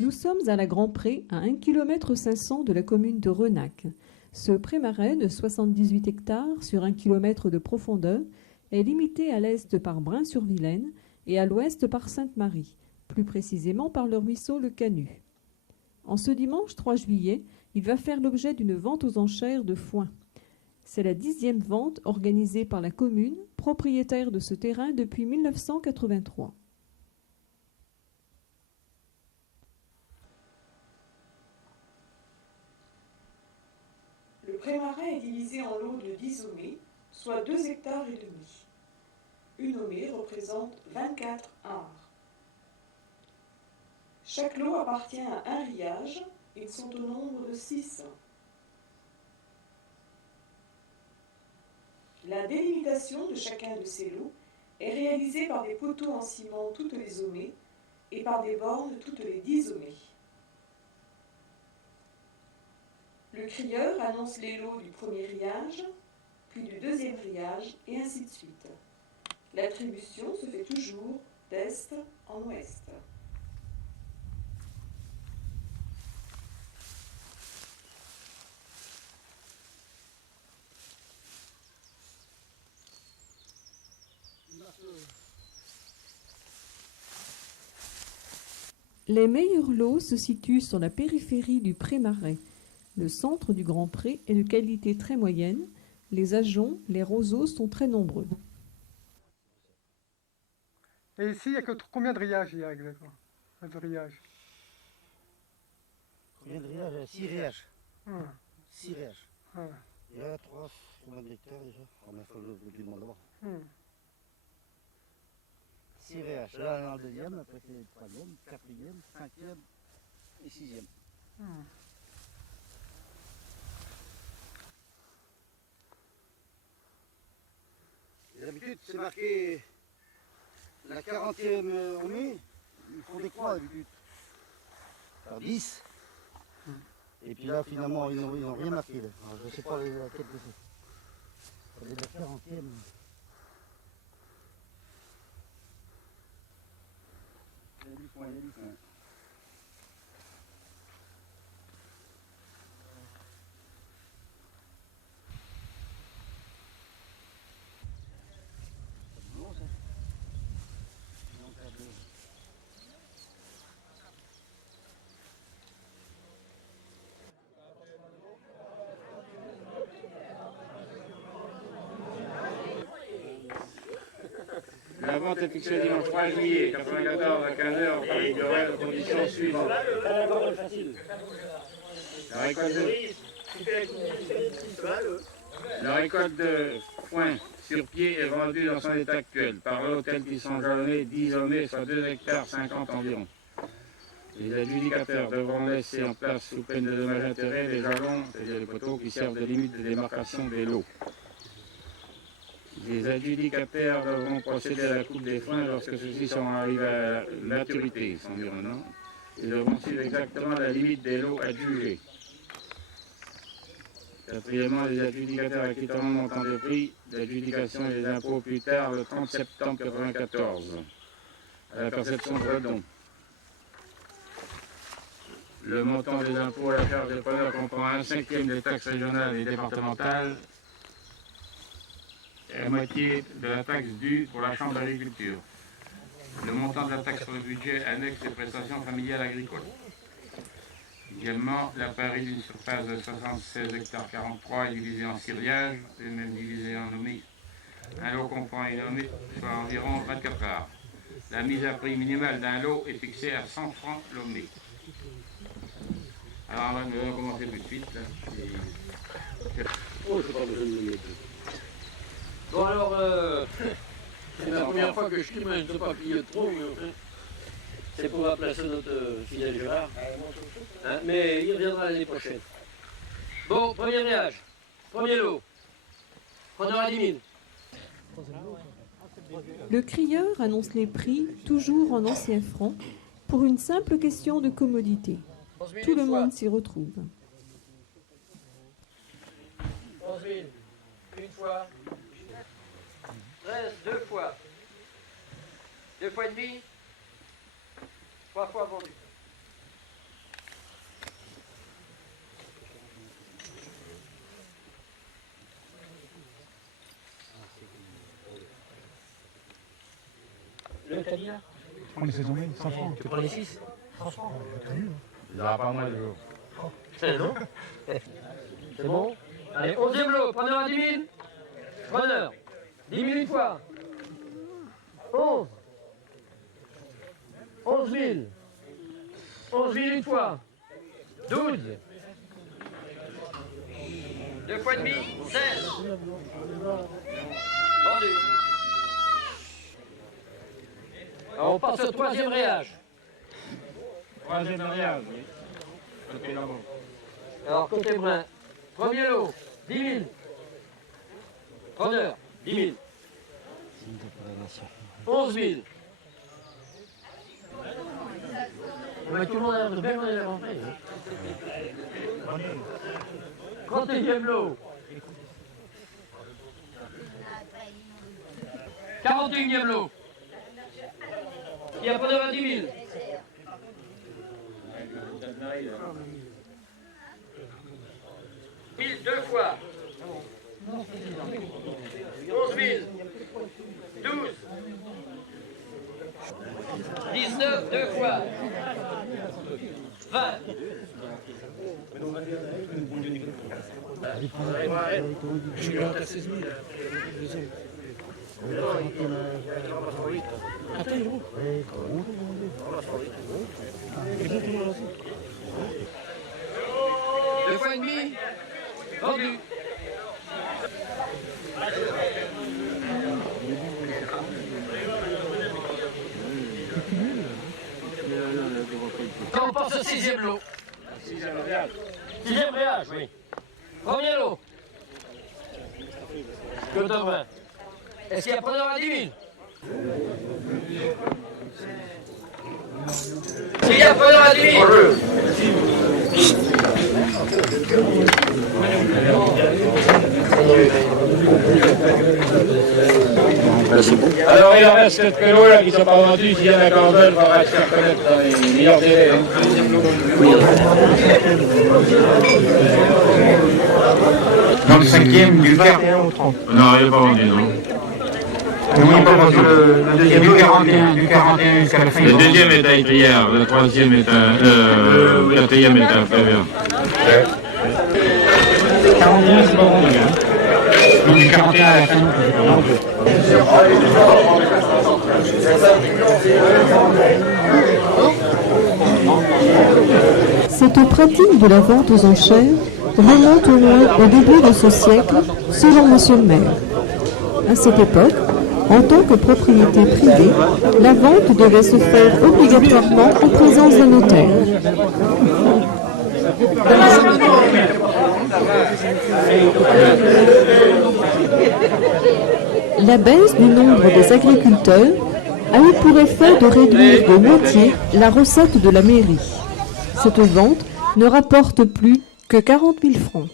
Nous sommes à la Grand Pré, à 1,5 km de la commune de Renac. Ce pré-marais de 78 hectares sur 1 km de profondeur est limité à l'est par Brain-sur-Vilaine et à l'ouest par Sainte-Marie, plus précisément par le ruisseau Le Canut. En ce dimanche 3 juillet, il va faire l'objet d'une vente aux enchères de foin. C'est la 10e vente organisée par la commune, propriétaire de ce terrain depuis 1983. Le pré-marais est divisé en lots de 10 omées, soit 2 hectares et demi. Une omée représente 24 ares. Chaque lot appartient à un rillage. Ils sont au nombre de 6. La délimitation de chacun de ces lots est réalisée par des poteaux en ciment toutes les omées et par des bornes toutes les 10 omées. Le crieur annonce les lots du premier rillage, puis du deuxième rillage, et ainsi de suite. L'attribution se fait toujours d'est en ouest. Les meilleurs lots se situent sur la périphérie du Pré-Marais. Le centre du Grand Pré est de qualité très moyenne. Les ajoncs, les roseaux sont très nombreux. Et ici, il y a combien de rillages il y a exactement? De rillages. Combien de rillages? 6 rillages. 6 rillages. Ah. Il y a 3, combien d'hectares déjà? On a fait le demande d'abord. 6 rillages. Là, on est dans le deuxième, après c'est le troisième, quatrième, cinquième et sixième. Et d'habitude, c'est marqué la 40e omée, ils font des croix d'habitude. Par 10. Et puis là, finalement, ils n'ont rien marqué. Là. Alors, je ne sais pas laquelle que c'est. C'est la 40e. Il y a du foin, il y a du foin. C'est bon, ça. La vente est fixée dimanche 3 juillet 1994 à 15h par les horaires de conditions suivantes. La récolte de foin sur pied est vendue dans son état actuel par l'hôtel qui sont jalonnés 10 omées, soit 2 hectares 50 environ. Les adjudicateurs devront laisser en place sous peine de dommages intérêts les jalons, c'est-à-dire les poteaux qui servent de limite de démarcation des lots. Les adjudicataires devront procéder à la coupe des foins lorsque ceux-ci seront arrivés à maturité environnante et devront suivre exactement la limite des lots adjugés. Quatrièmement, les adjudicateurs acquitteront le montant des prix d'adjudication et des impôts plus tard le 30 septembre 1994 à la perception de redons. Le montant des impôts à la charge des preneurs comprend 1/5 des taxes régionales et départementales et la moitié de la taxe due pour la Chambre d'agriculture. Le montant de la taxe sur le budget annexe des prestations familiales agricoles. Également, la Paris d'une surface de 76 hectares 43 est divisée en 6 rillages, et même divisée en omées. Un lot comprend une omée, soit environ 24 ares. La mise à prix minimale d'un lot est fixée à 100 francs l'omée. Alors, on va commencer tout de suite. Là. Oh, c'est pas besoin de me mettre. Bon alors, c'est la première fois que je filme un papier trop, mais enfin, c'est pour remplacer notre fidèle Gérard. Hein, mais il reviendra l'année prochaine. Bon, premier réage, premier lot. Preneur à 10 000. Le crieur annonce les prix, toujours en anciens francs, pour une simple question de commodité. Tout le monde s'y retrouve. 11 000, une fois. 13, deux fois. 2 fois et demi. 3 fois vendu. On les saisonniers, 100 francs. Tu prends les 6? Il n'y aura pas moins de jours. Non. C'est bon? Allez, 11e lot, preneur à 10 000. Preneur, 10 000 une fois. 11. 11 000. 11 000 une fois. 12. 2 fois et demi, 16. Vendu. Alors on passe au 3e réage. 3e mariage, oui. Côté là-bas. Alors côté brun, 1er lot, 10 000. Preneur, 10 000. 11 000. Mais tout le monde a bien rentré. 31e lot. 41e lot. Il y a pas de 10 000. 1000 deux fois. 11 000. 12. 19 deux fois. 20. Je suis à 16 000. Attends, il est où? Deux fois et demi. Vendu. Quand on passe au 6e lot. 6e mariage. 6e réage, oui. 1er lot. Que de vin. Est-ce qu'il y a preneur à 10 000? S'il y a preneur à 10 000. Alors il en reste 7 pélos là qui ne sont pas vendus. S'il y en a qu'en veulent, on va se faire connaître dans les meilleurs délais. Dans le 5e, du 21 au 30. Non, il n'est pas vendu, non. On n'a pas vendu le deuxième, du 41 jusqu'à la fin. Le deuxième est à étrière, le troisième est le quatrième est à Frévert. 41, c'est pas vendu. Donc du 41 à la fin, non, c'est pas vendu. Cette pratique de la vente aux enchères remonte au moins au début de ce siècle, selon Monsieur le maire. À cette époque, en tant que propriété privée, la vente devait se faire obligatoirement en présence d'un notaire. La baisse du nombre des agriculteurs a eu pour effet de réduire de moitié la recette de la mairie. Cette vente ne rapporte plus que 40 000 francs.